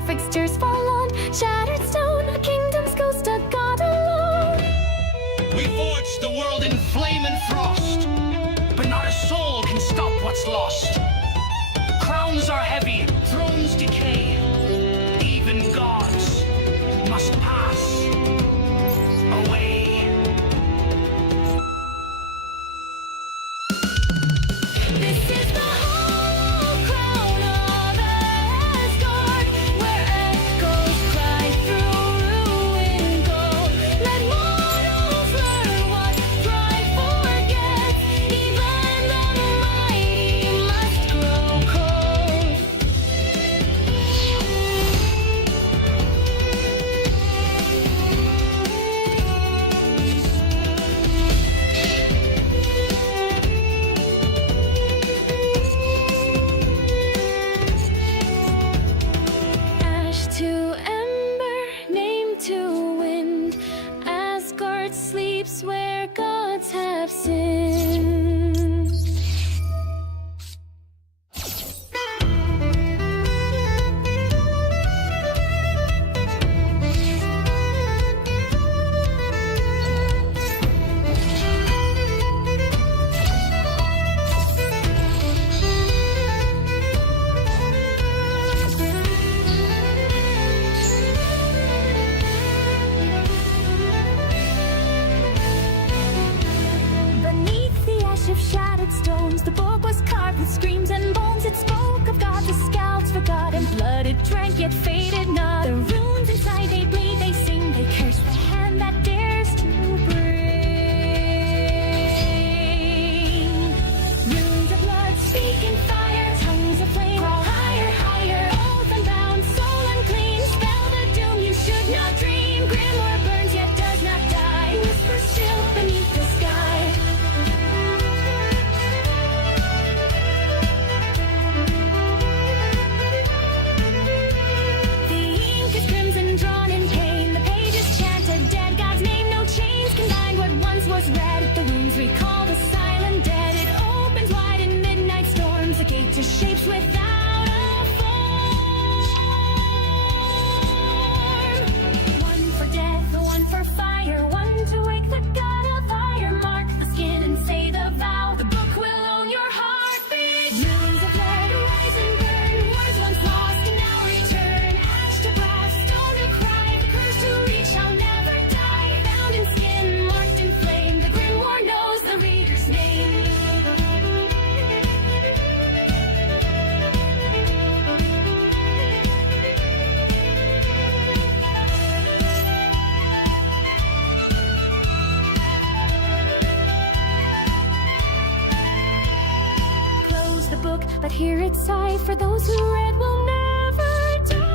sky, fixtures fall on shattered stone. A kingdom's ghost, a god alone. We forged the world in flame and frost, but not a soul can stop what's lost. Crowns are heavy, thrones decay. Even gods must pass away. This is the whole crown of Asgard, where echoes cry through ruined gold. Let mortals learn what pride forgets. Even the mighty must grow cold. Ash to ember, name to wind. Asgard sleeps where gods have sinned. Beneath the ash of shattered stones, the book was carved with screams and bones. It spoke of gods, the scalps forgotten, blood it drank yet faded not. The runes inside, they bleed, they sing, they curse the hand that dares to bring. Runes of blood, speaking fire, tongues of flame, crawl higher, higher, oath unbound, soul unclean, spell the doom you should not dream. Grimoire burns yet does not die, whispers still beneath the sky. The ink is crimson, drawn in pain. The pages chant a dead god's name. No chains can bind what once was read. The runes recall the silent dead. It opens wide in midnight storms, a gate to shapes without a form. One for death, one for fire, one to wake the god of fire. Mark the skin and say the vow. The book will own your heartbeat. Millions of lead rise and burn. Words once lost and now return. Ash to brass, stone to cry. The curse to reach shall never die. Bound in skin, marked in flame. The grimoire knows the reader's name. Close the book, but hear it sigh. For those who read will never die.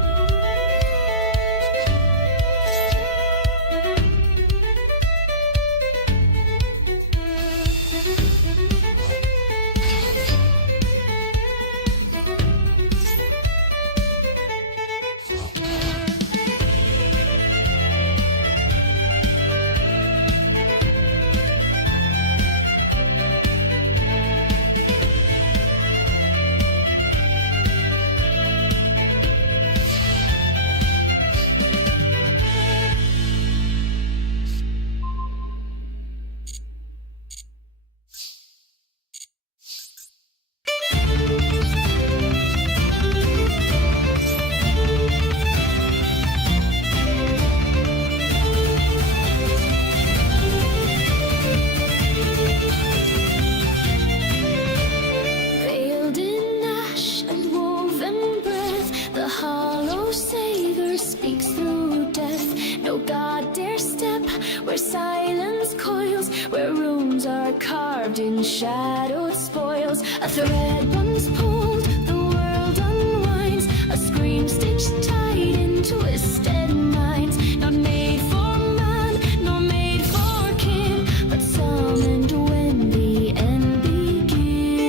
Veiled in ash and woven breath, the hollow savior speaks through death. No god dare step where silence coils, where runes are carved in shadowed spoils. A thread once pulled, the world unwinds, a scream stitched tight in twisted minds. Not made for man, nor made for kin, but summoned when the end begins.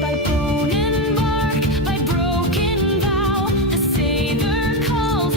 By bone and bark, by broken vow, the Savior calls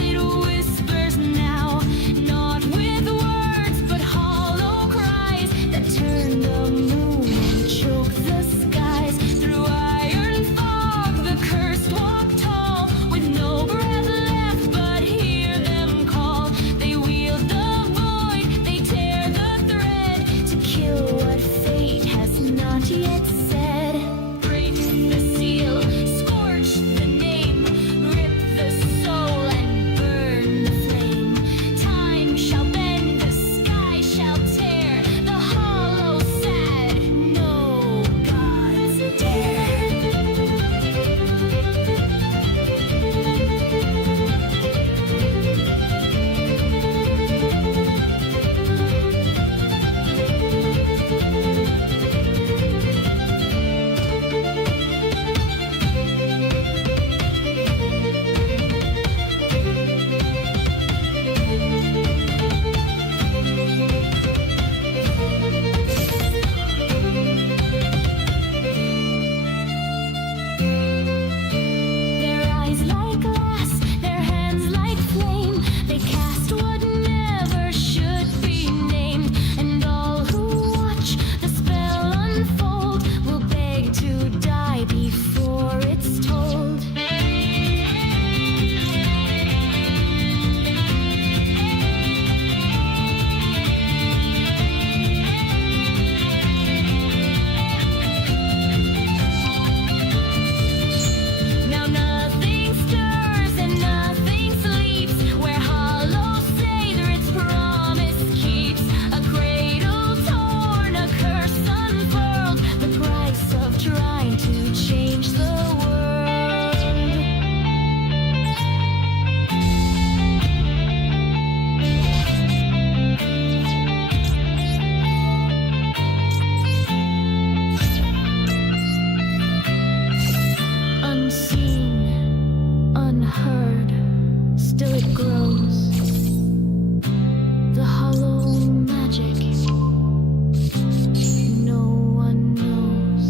unheard, still it grows. The hollow magic no one knows.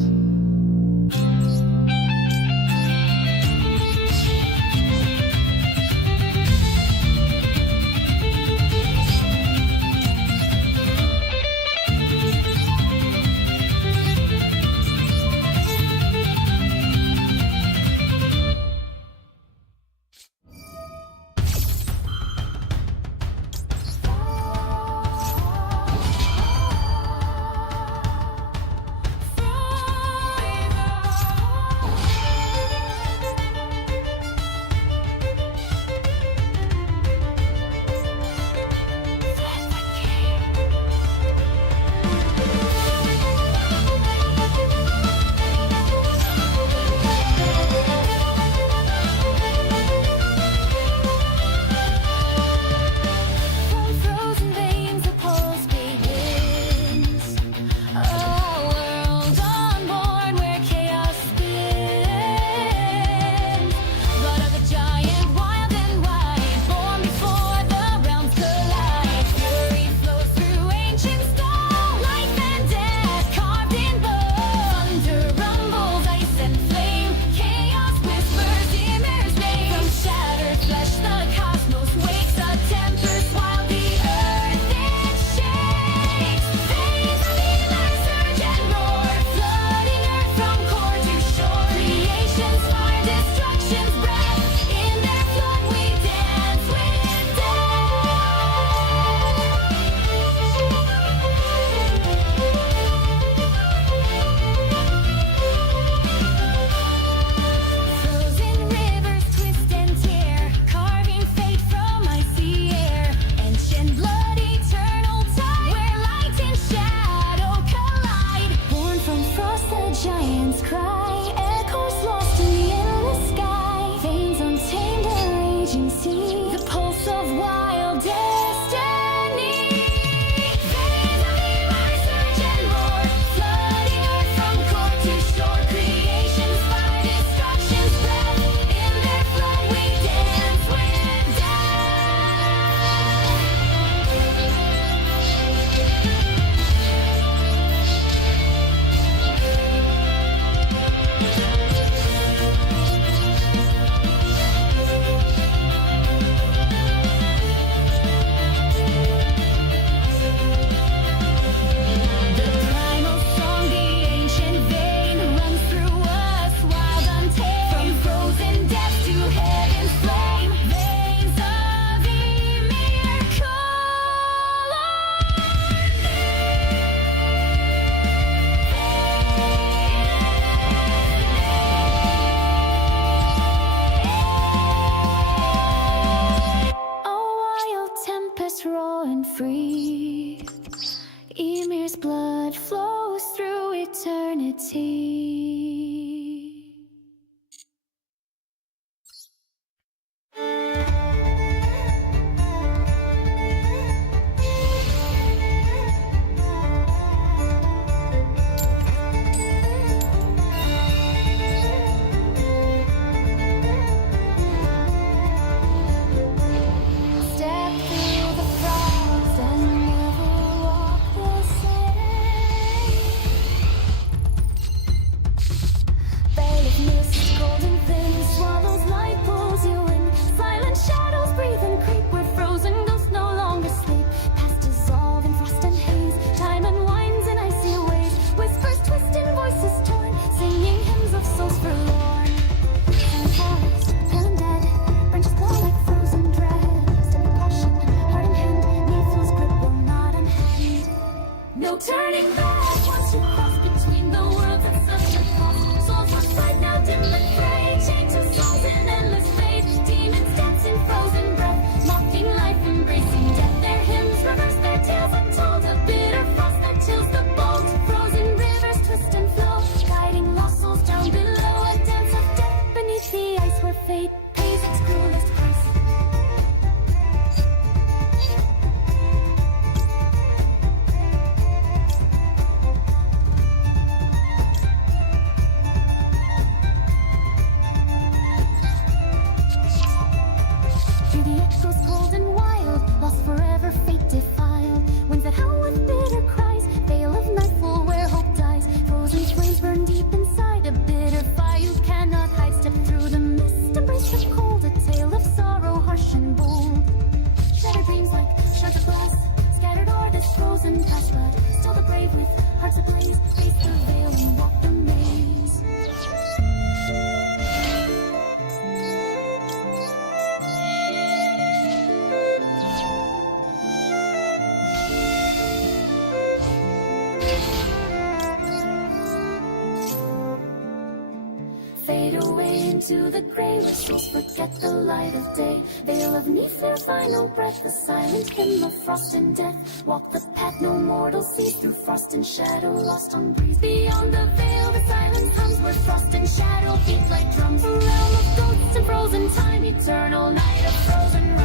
into the gray where souls forget the light of day. Veil of neath their final breath, the silent hymn of frost and death. Walk the path no mortal sees, through frost and shadow lost on breeze. Beyond the veil the silence hums, where frost and shadow beat like drums. A realm of ghosts and frozen time, eternal night of frozen rhyme.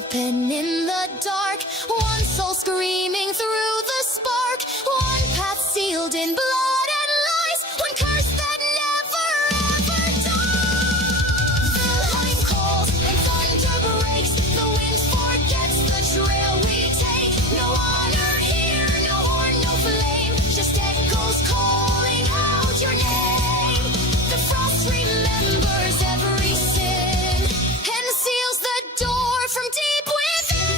open in the dark. One soul screaming through the spark. One path sealed in blood and lies. One curse that never ever dies. The line calls and thunder breaks. The wind forgets the trail we take. No honor here, no horn, no flame. Just echoes calling out your name. The frost remembers every sin and seals the door from deep within.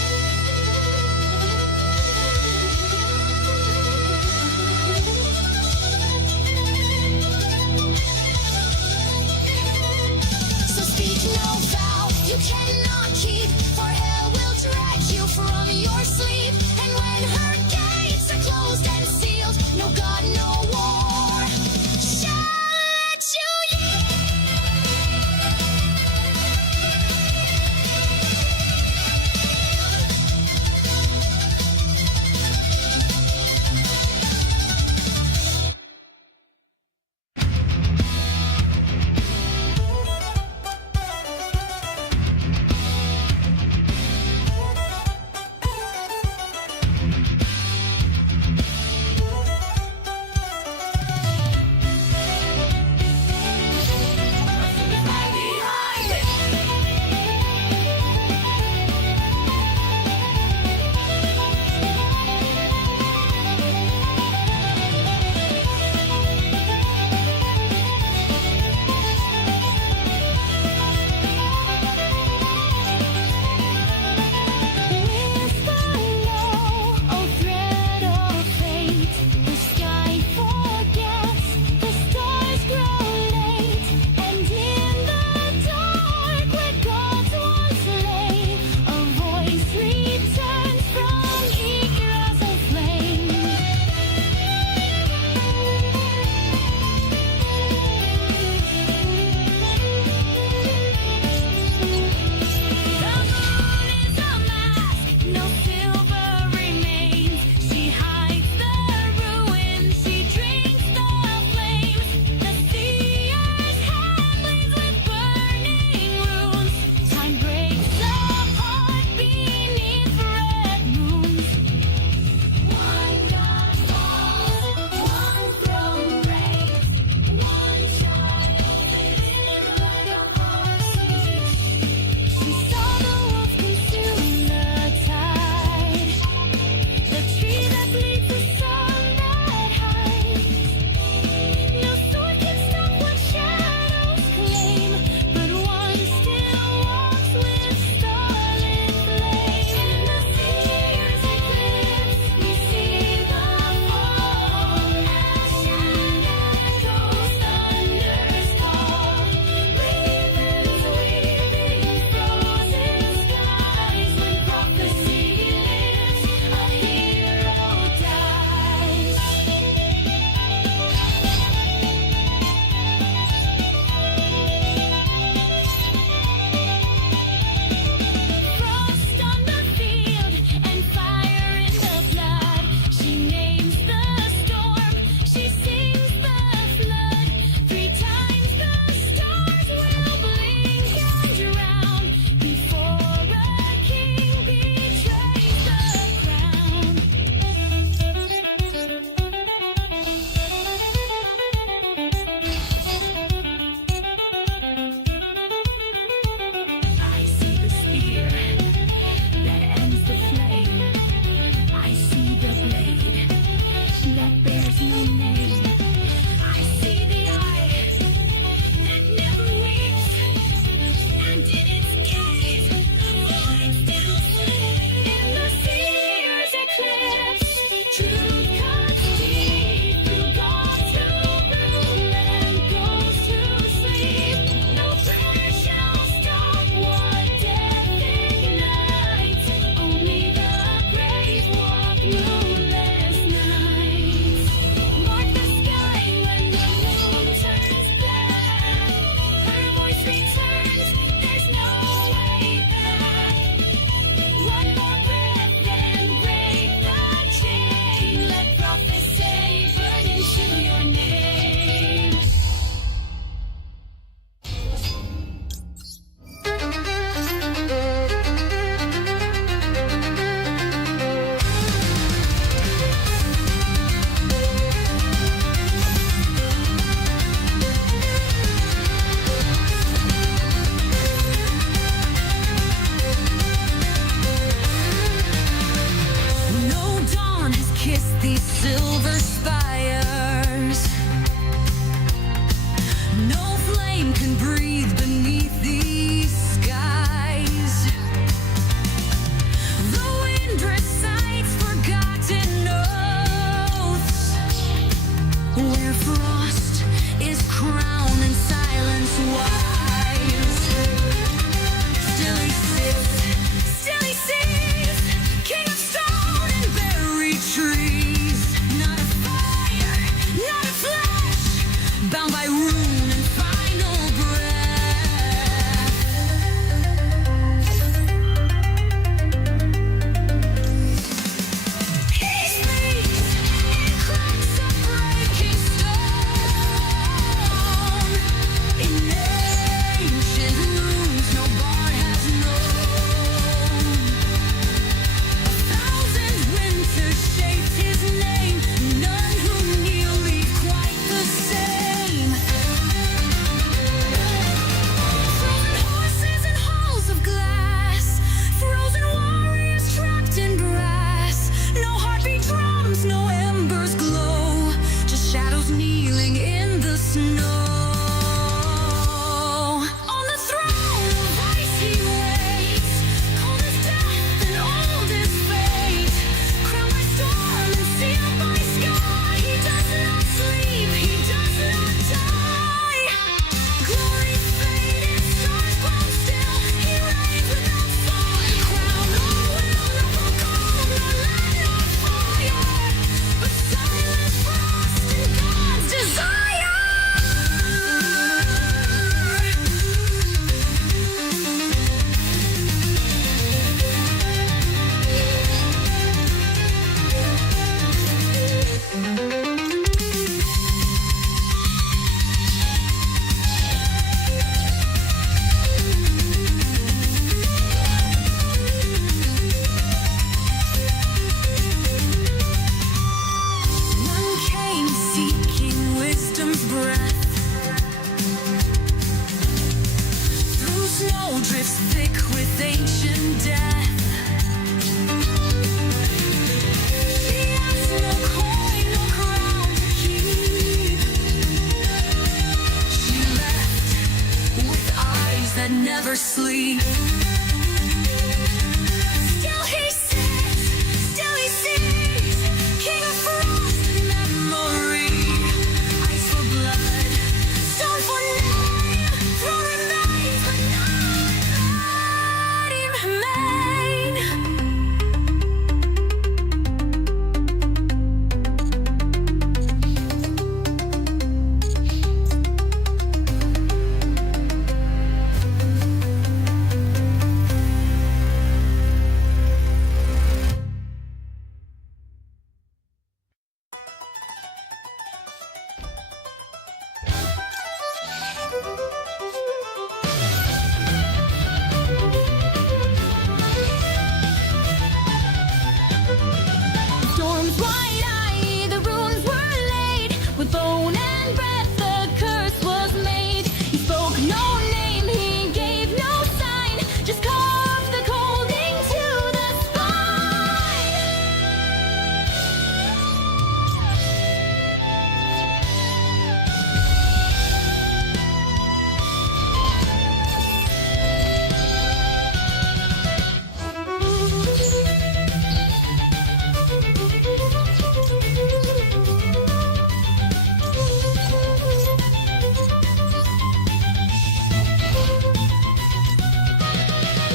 silver spires. No flame can breathe beneath these skies. The wind recites forgotten oaths, where frost is crowned and silence wise. Still he sees, king of stone and buried trees. Not a fire, not a flash, bound by rune and final breath. He speaks in cracks of breaking stone, in ancient runes no bard has known. A thousand winters shaped his name, none who kneel leave quite the same. Frozen horses in halls of glass, frozen warriors trapped in brass. No heartbeat drums, no embers glow, just shadows kneeling in the snow. On the throne of ice he waits, cold as death and old as fate. Crowned by storm and sealed by sky, he does not sleep, he does not die. Glory faded, stars grown still, he reigns without sword, crown or will. No calm, no land, no fire, but silent frost and God's desire. One came seeking wisdom's breath, through snowdrifts thick with ancient death. She asked no coin, no crown to keep. She left with eyes that never sleep. Still he sits, still he sees, king of frost and memory. Ice for blood, stone for name, throne remains, but none let him remain. Storm's wide eye, the runes were laid. With bone and breath, the curse was made. He spoke no name, he gave no sign, just carved the cold into the spine.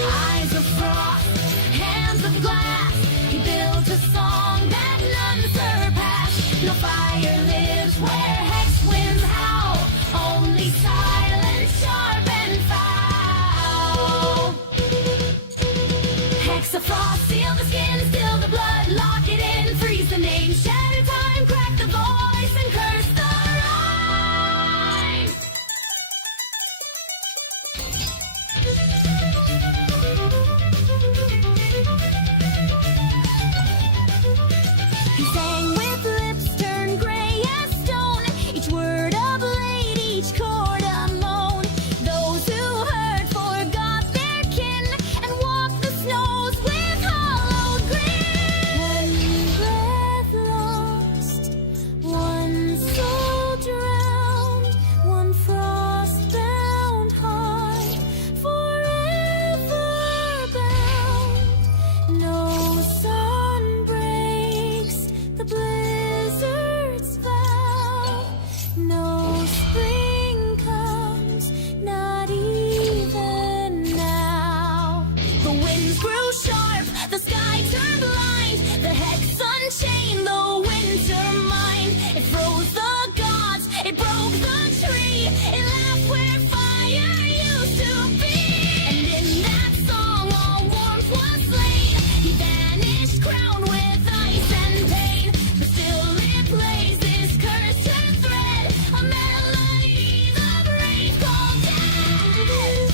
Eyes of frost, hands of glass, he built a song that none surpass. No fire lives where hex winds howl, only silence sharp and foul. Hex of frost, seal the skin, still the blood, lock it in, freeze the name, shatter time, crack the voice, and curse the rhyme. He sang with lips turned gray as stone, each word a blade, each chord a moan. Those who heard forgot their kin and walked the snows with hollowed grin. grew sharp, the sky turned blind. The hex unchained the winter mind. It froze the gods, it broke the tree. It laughed where fire used to be. And in that song all warmth was slain. He vanished crowned with ice and pain. But still it plays this cursed thread, a melody the brave call death.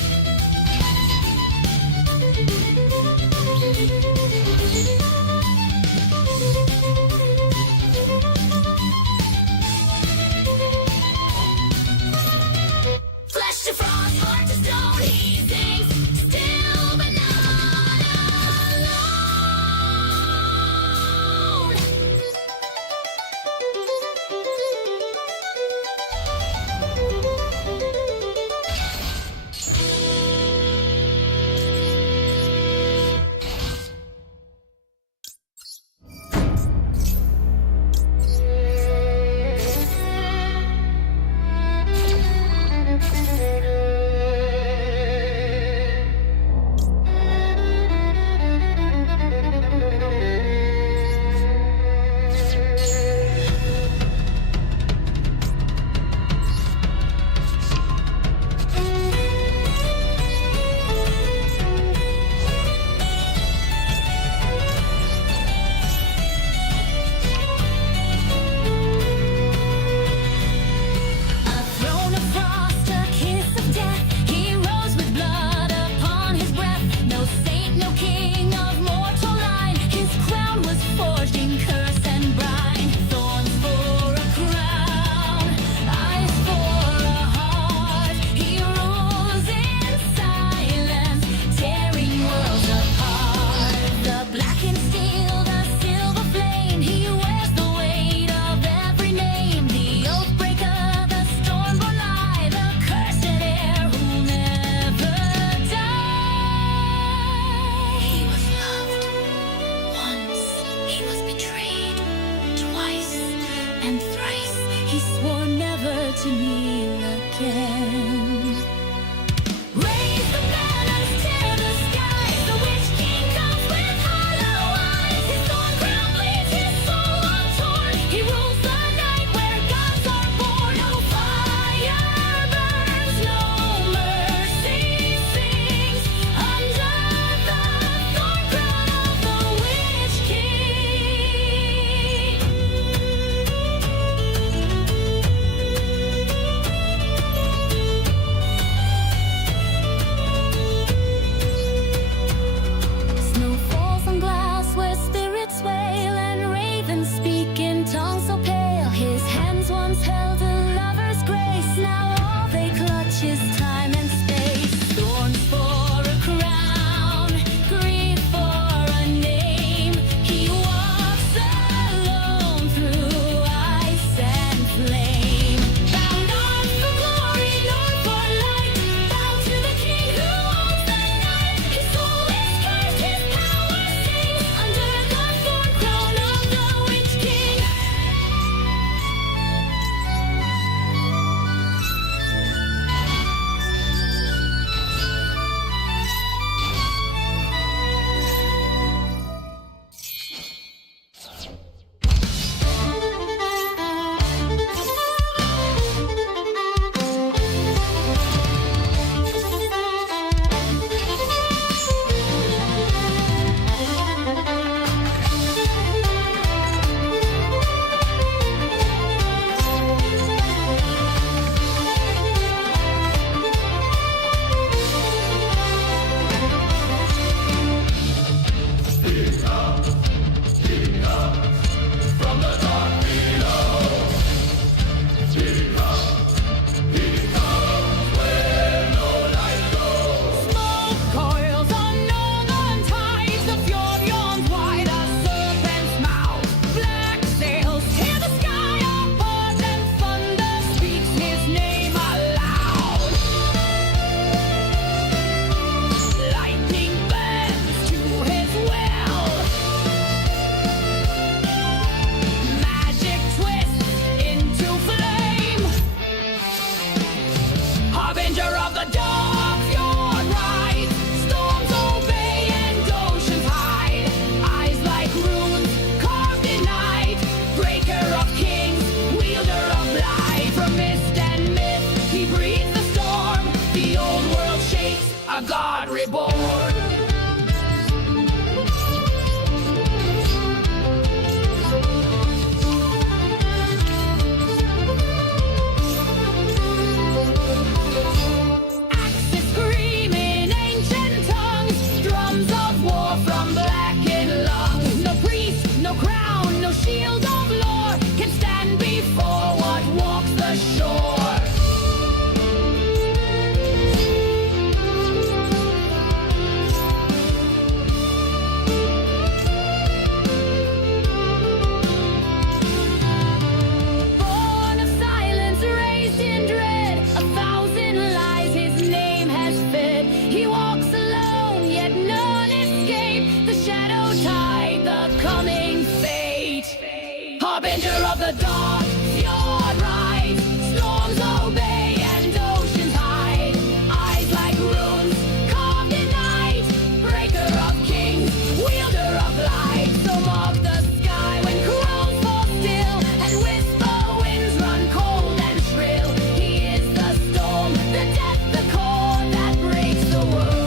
the dark fjord rise. Storms obey and oceans hide. Eyes like runes carved in night. Breaker of kings, wielder of light. So mark the sky when crows fall still, and whisper winds run cold and shrill. He is the storm, the death, the core that breaks the world.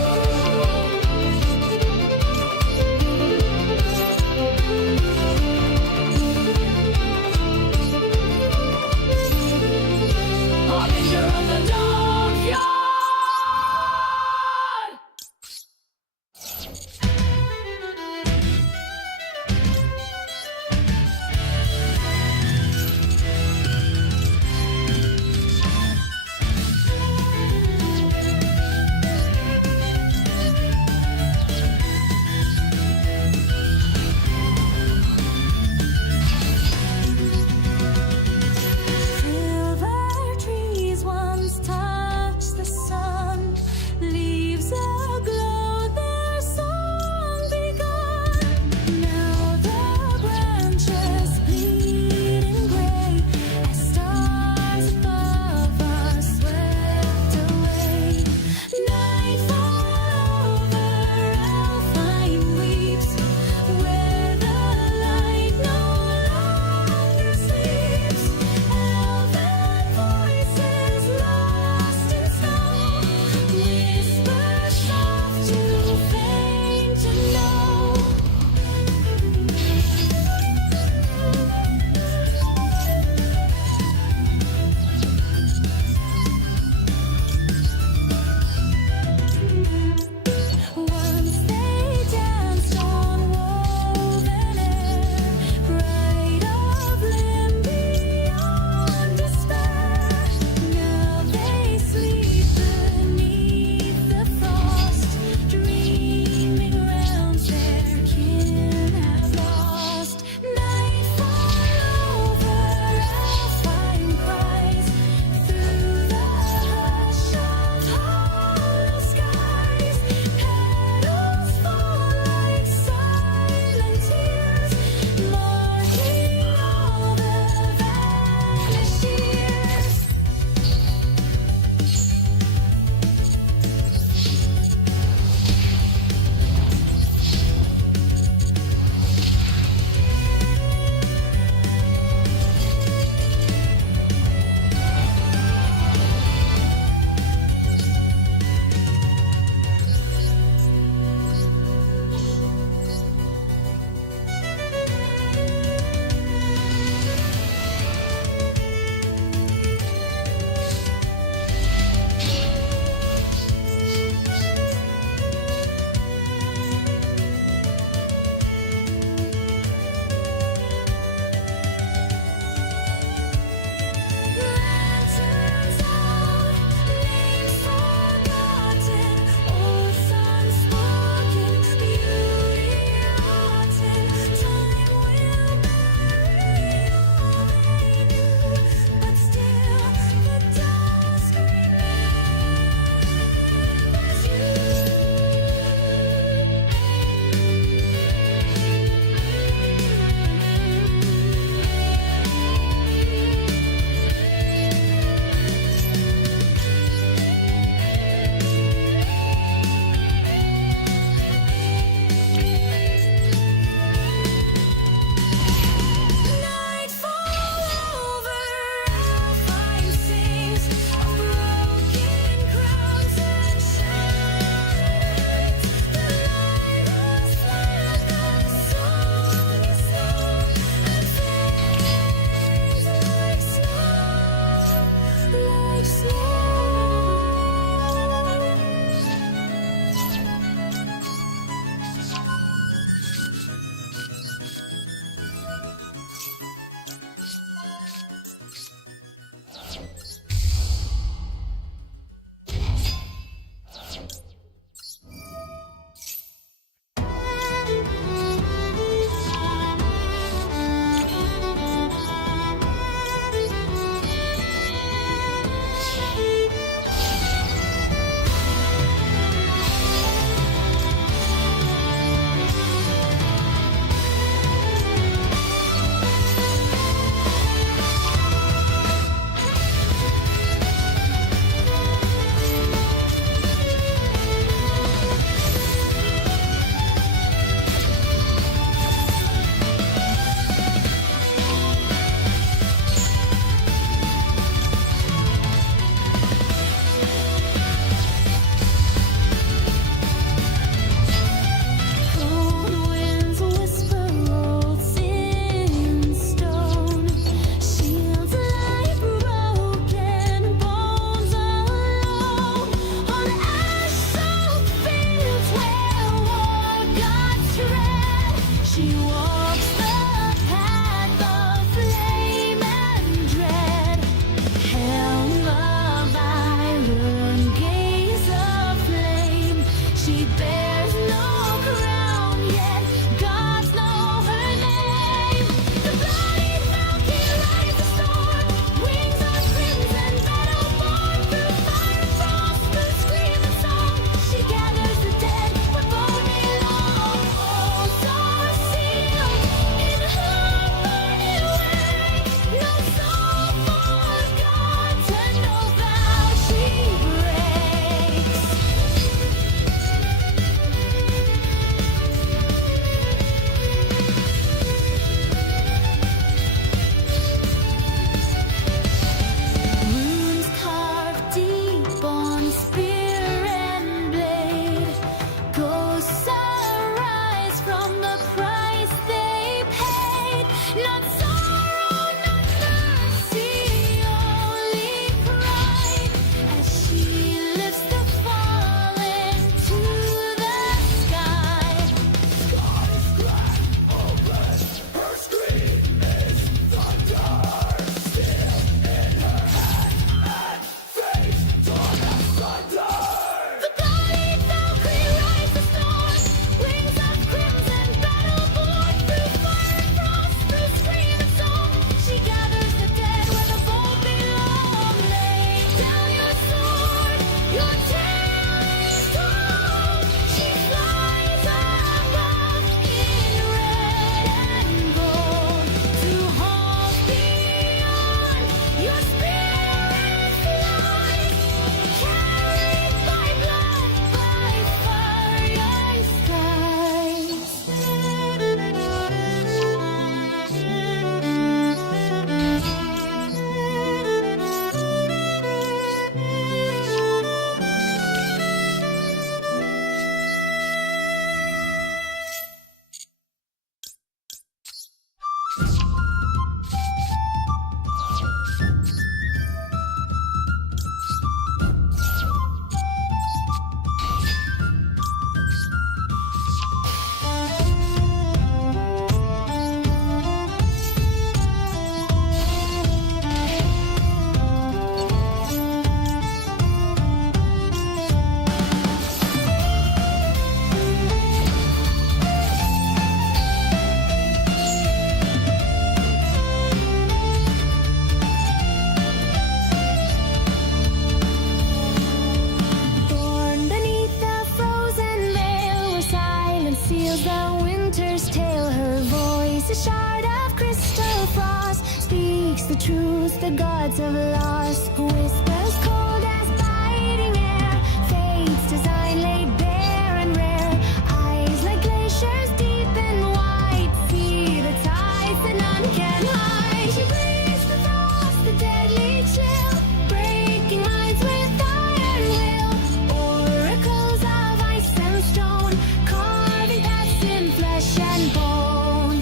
tells the winter's tale. Her voice, a shard of crystal frost, speaks the truth the gods have lost. Whispers cold as biting air, fate's design laid bare and rare. Eyes like glaciers deep and wide, see the tides that none can hide. She breathes the frost, the deadly chill, breaking minds with iron will. Oracles of ice and stone, carving paths in flesh and bone.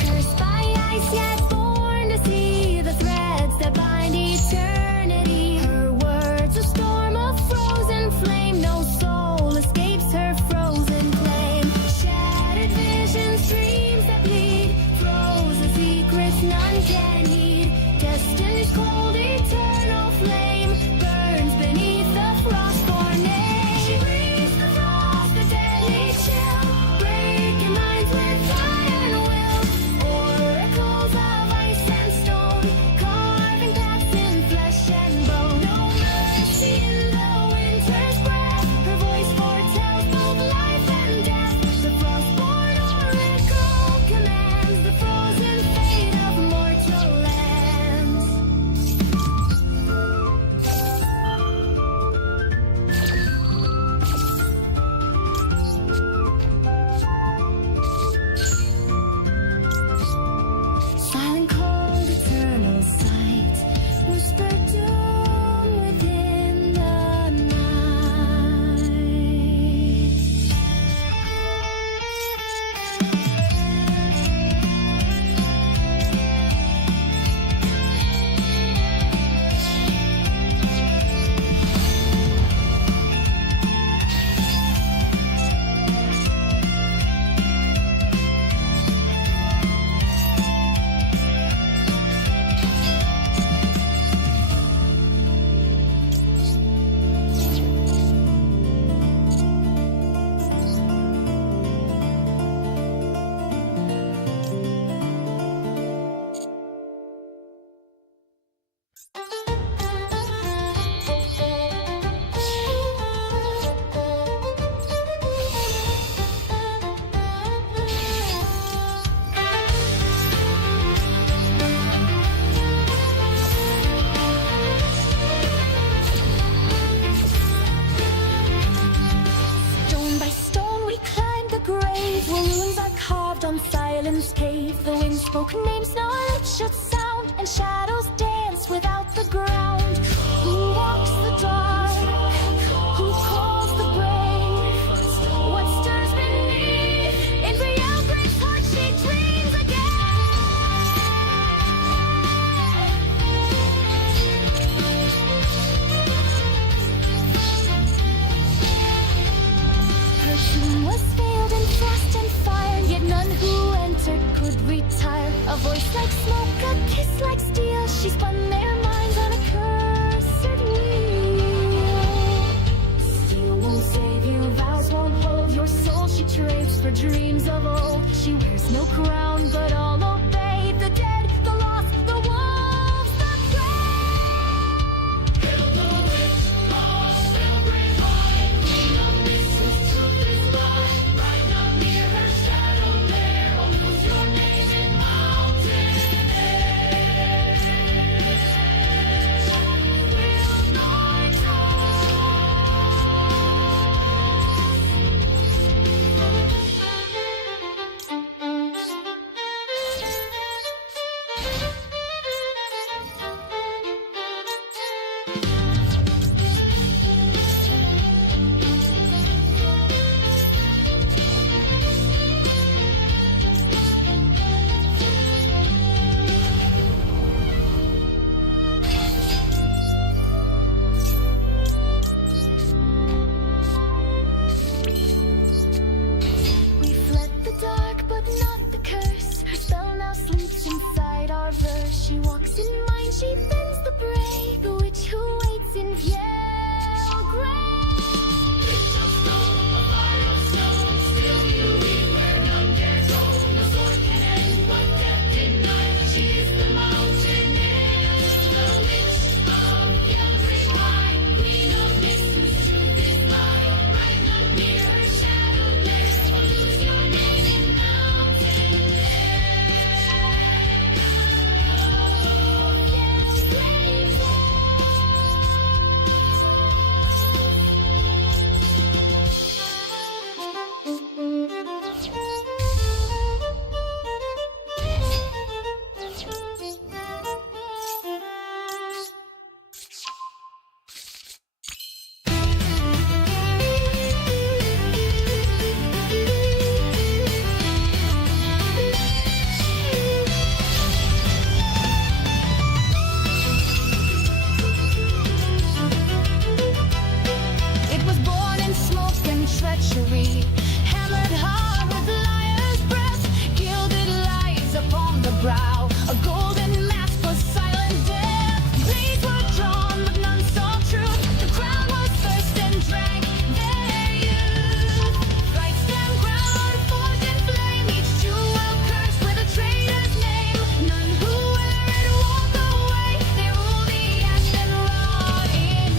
Cursed by ice, yet born to see the threads that bind eternity. Her words a storm of frozen flame, no soul escapes her frozen flame. Shattered visions, dreams that bleed, frozen secrets none can heed. Destiny's cold, eternal flame burns beneath the frostborn name. She breathes the frost, the deadly chill, breaking minds with iron will. Oracles of ice and stone, carving paths in flesh and bone. No mercy in the winter's breath, her voice foretells both life and death. The frostborn oracle commands the frozen fate of mortal lands. Silent, cold, eternal sight, whisper doom within the night. Stone by stone we climbed the grave, where runes are carved on silence cave. The wind spoke names no lips should sound, and shadows dance without the ground. Who walks the dark? Who calls the brave? What stirs beneath? In Brielle Grave's heart she dreams Her tomb was veiled in frost and fire, yet none who entered could retire. A voice like smoke, a kiss like steel, she spun their minds on a cursed wheel. Steel won't save you, vows won't hold your soul. She trades for dreams of old. She wears no crown, but all obey. The dead, the lost, the wolves, the prey. Kill the witch, all shall bring light. Queen of mysteries, truth is light. Right not near her shadow there, or lose your name in mountain air. Will not We fled the dark, but not the curse. Her spell now sleeps inside our verse. She walks in mind, she bends the braid. The witch who waits in Viel grave. Witch of stone, a fire of snow. Still you lead where none dare go. No sword can end brow, a golden mask for silent death. Blades were drawn, but none saw truth. The crowd was thirst and drank their youth. Right stand ground, forged in flame, each jewel cursed with a traitor's name. None who wear it walk away. They rule the ashen rod in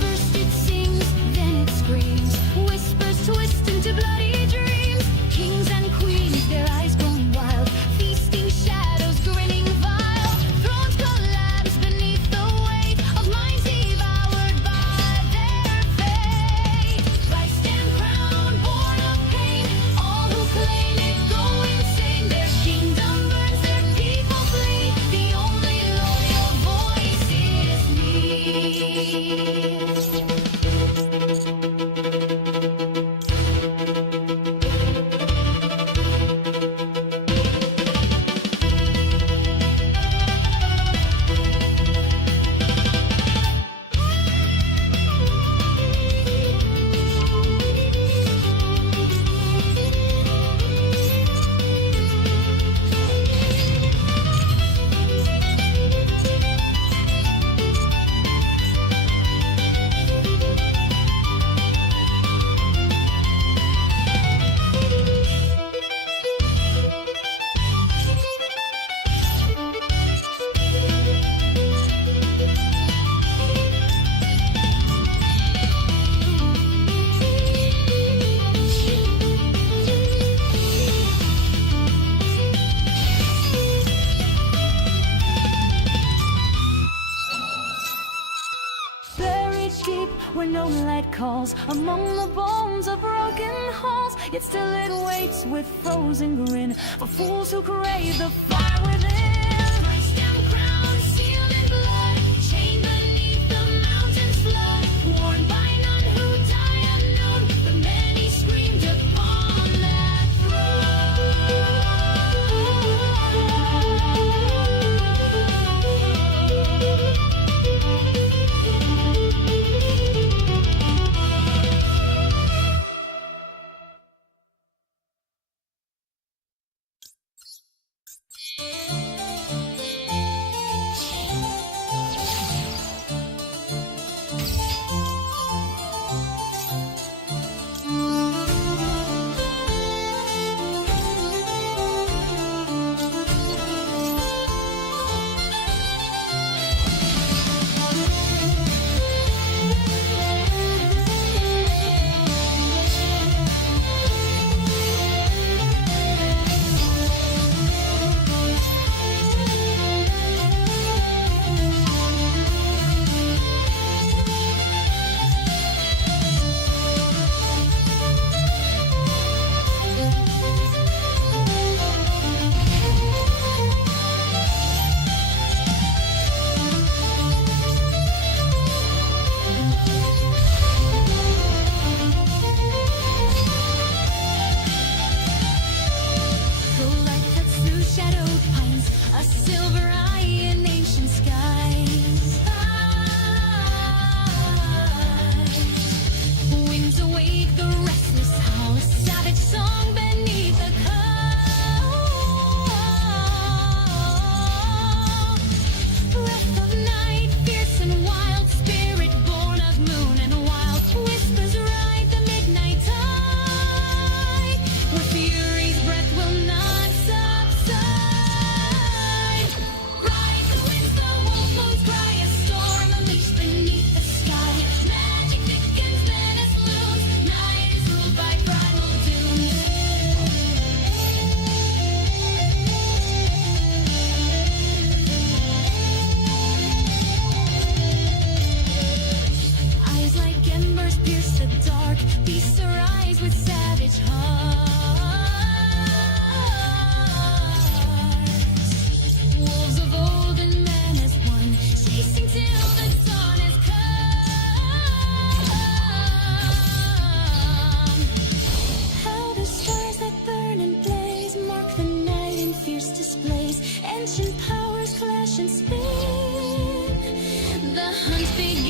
First it sings, then it screams. Whispers twist into bloody dreams. Kings and queens, their eyes grown wild. Feasting shadows, grinning vile. Thrones collapse beneath the weight of minds devoured by their fate. Vice and crown, born of pain. All who claim it go insane. Their kingdom burns, their people flee. The only loyal voice is me. Buried deep where no light calls, among the bones of broken halls, yet still it waits with frozen grin for fools who crave the fire within. Christ and crown, sealed in blood, chained beneath the mountain's flood, worn by none who die unknown, but many screamed upon that ancient powers clash and spin. The hunt begins.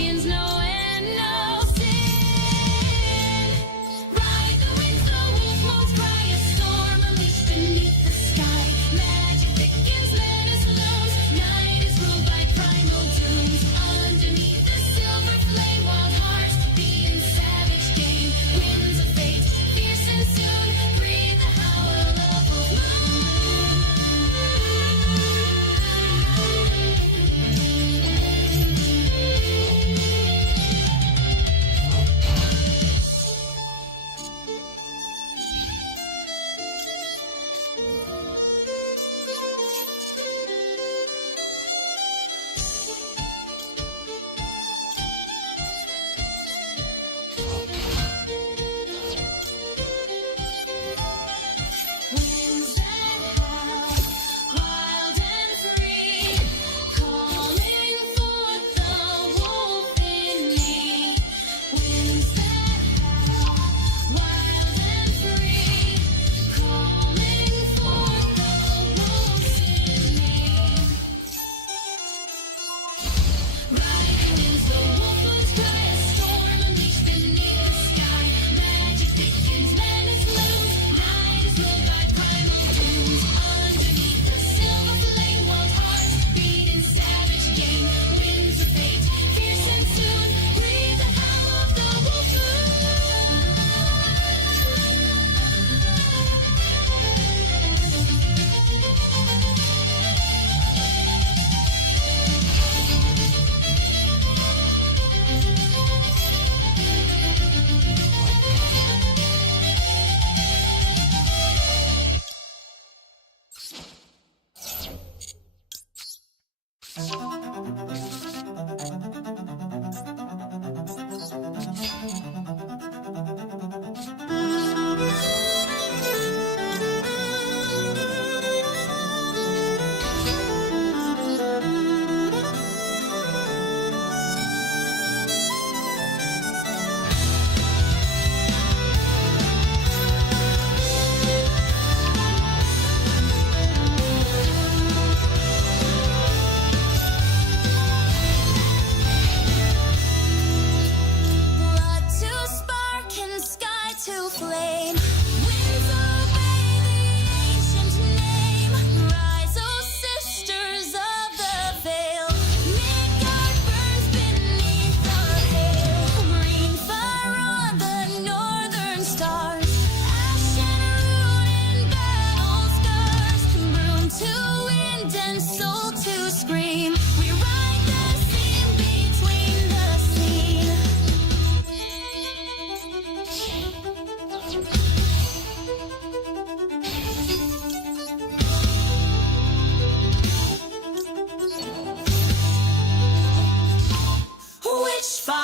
this fight.